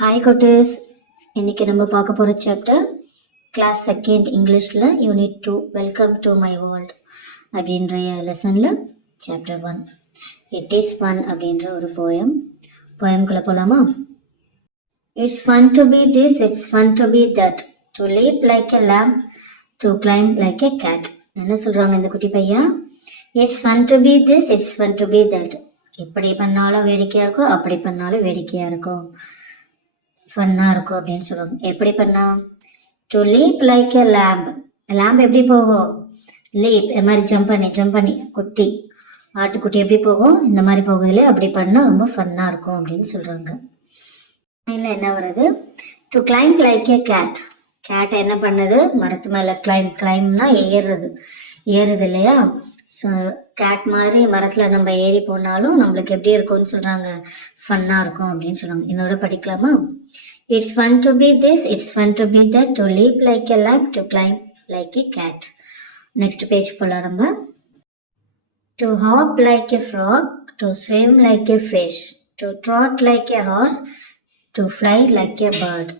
Hi quotes, இன்னைக்கு நம்ம பார்க்க போகிற சாப்டர் கிளாஸ் செகண்ட் இங்கிலீஷில் unit 2 welcome to my world அப்படின்ற லெசனில் சாப்டர் 1 இட் இஸ் ஃபன் அப்படின்ற ஒரு போயம்குள்ளே போகலாமா? It's fun to be this, it's fun to be that, to leap like a lamb, to climb like a cat. என்ன சொல்கிறாங்க இந்த குட்டி பையன்? It's fun to be this, it's fun to be that. இப்படி பண்ணாலும் வேடிக்கையாக இருக்கும், அப்படி பண்ணாலும் வேடிக்கையாக இருக்கும், ஃபன்னாக இருக்கும் அப்படின்னு சொல்லுவாங்க. எப்படி பண்ணா? To leap like a lamb. lamb எப்படி போகும்? லீப், இது மாதிரி ஜம்ப் பண்ணி குட்டி ஆட்டுக்குட்டி எப்படி போகும்? இந்த மாதிரி போகுதுல, அப்படி பண்ணால் ரொம்ப ஃபன்னாக இருக்கும் அப்படின்னு சொல்கிறாங்க. இல்லை என்ன வருது? To climb like a cat. Cat என்ன பண்ணுது? மரத்து மேலே கிளைம்னா ஏறுது இல்லையா? ஸோ கேட் மாதிரி மரத்தில் நம்ம ஏறி போனாலும் நம்மளுக்கு எப்படி இருக்கும்னு சொல்கிறாங்க? ஃபன்னாக இருக்கும் அப்படின்னு சொல்கிறாங்க. என்னோட படிக்கலாமா? It's fun to be this, it's fun to be that, to leap like a lamb, to climb like a cat. Next page போகலாம் நம்ம. To hop like a frog, to swim like a fish, to trot like a horse, to fly like a bird.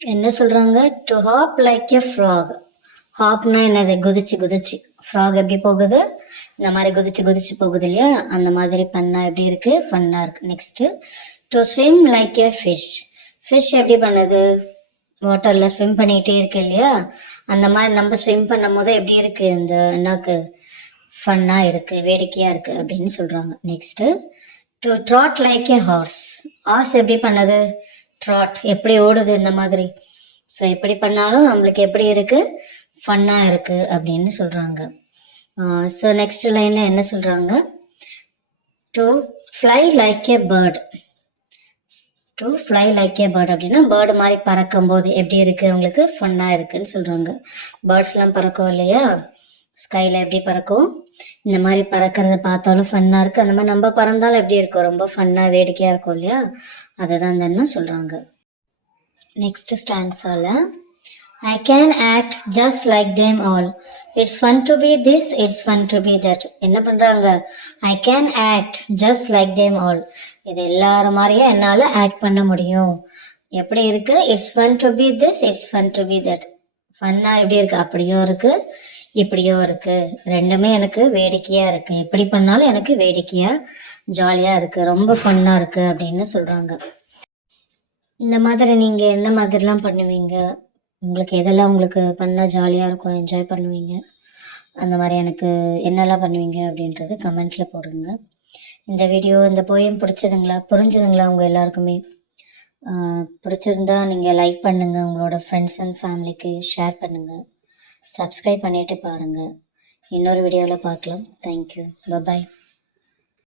என்ன சொல்கிறாங்க? To hop like a frog. ஹாப்னா என்னது? குதிச்சு. Frock எப்படி போகுது? இந்த மாதிரி குதிச்சு போகுது இல்லையா? அந்த மாதிரி பண்ணால் எப்படி இருக்குது? ஃபன்னாக இருக்குது. Next to swim like a fish. Fish எப்படி பண்ணுது? வாட்டரில் ஸ்விம் பண்ணிகிட்டே இருக்கு இல்லையா? அந்த மாதிரி நம்ம ஸ்விம் பண்ணும் போது எப்படி இருக்குது? இந்த என்னாக்கு ஃபன்னாக இருக்குது, வேடிக்கையாக இருக்குது அப்படின்னு சொல்கிறாங்க. Next to trot like a horse. Horse எப்படி பண்ணுது? ட்ராட், எப்படி ஓடுது இந்த மாதிரி. ஸோ எப்படி பண்ணாலும் நம்மளுக்கு எப்படி இருக்குது? ஃபன்னாக இருக்குது அப்படின்னு சொல்கிறாங்க. ஸோ நெக்ஸ்ட் லைனில் என்ன சொல்கிறாங்க? To fly like a bird. To fly like a bird அப்படின்னா பேர்டு மாதிரி பறக்கும் போது எப்படி இருக்குது? அவங்களுக்கு ஃபன்னாக இருக்குதுன்னு சொல்கிறாங்க. பேர்ட்ஸ்லாம் பறக்கும் இல்லையா? ஸ்கையில் எப்படி பறக்கும்? இந்த மாதிரி பறக்கிறத பார்த்தாலும் ஃபன்னாக இருக்குது. அந்த மாதிரி நம்ம பறந்தாலும் எப்படி இருக்கும்? ரொம்ப ஃபன்னாக வேடிக்கையாக இருக்கும் இல்லையா? அதை தான் என்ன சொல்கிறாங்க. நெக்ஸ்ட் ஸ்டான்ஸால I can act just like them all. It's fun to be this, it's fun to be that. என்ன பண்ணுறாங்க? I can act just like them all. இது எல்லாரும் மாதிரியே என்னால் ஆக்ட் பண்ண முடியும். எப்படி இருக்குது? It's fun to be this, it's fun to be that. ஃபன்னாக எப்படி இருக்குது? அப்படியும் இருக்குது, இப்படியும் இருக்குது. ரெண்டுமே எனக்கு வேடிக்கையாக இருக்குது. எப்படி பண்ணாலும் எனக்கு வேடிக்கையாக ஜாலியாக இருக்குது, ரொம்ப ஃபன்னாக இருக்குது அப்படின்னு சொல்கிறாங்க. இந்த மாதிரி நீங்கள் என்ன மாதிரிலாம் பண்ணுவீங்க? உங்களுக்கு எதெல்லாம் உங்களுக்கு பண்ணால் ஜாலியாக இருக்கும், என்ஜாய் பண்ணுவீங்க? அந்த மாதிரி எனக்கு என்னெல்லாம் பண்ணுவீங்க அப்படின்றது கமெண்ட்டில் போடுங்க. இந்த வீடியோ, இந்த போயம் புரிஞ்சுதுங்களா உங்கள் எல்லாருக்குமே? பிடிச்சிருந்தா நீங்கள் லைக் பண்ணுங்கள், உங்களோட ஃப்ரெண்ட்ஸ் அண்ட் ஃபேமிலிக்கு ஷேர் பண்ணுங்கள், சப்ஸ்கிரைப் பண்ணிவிட்டு பாருங்கள். இன்னொரு வீடியோவில் பார்க்கலாம். தேங்க்யூ, பாய்.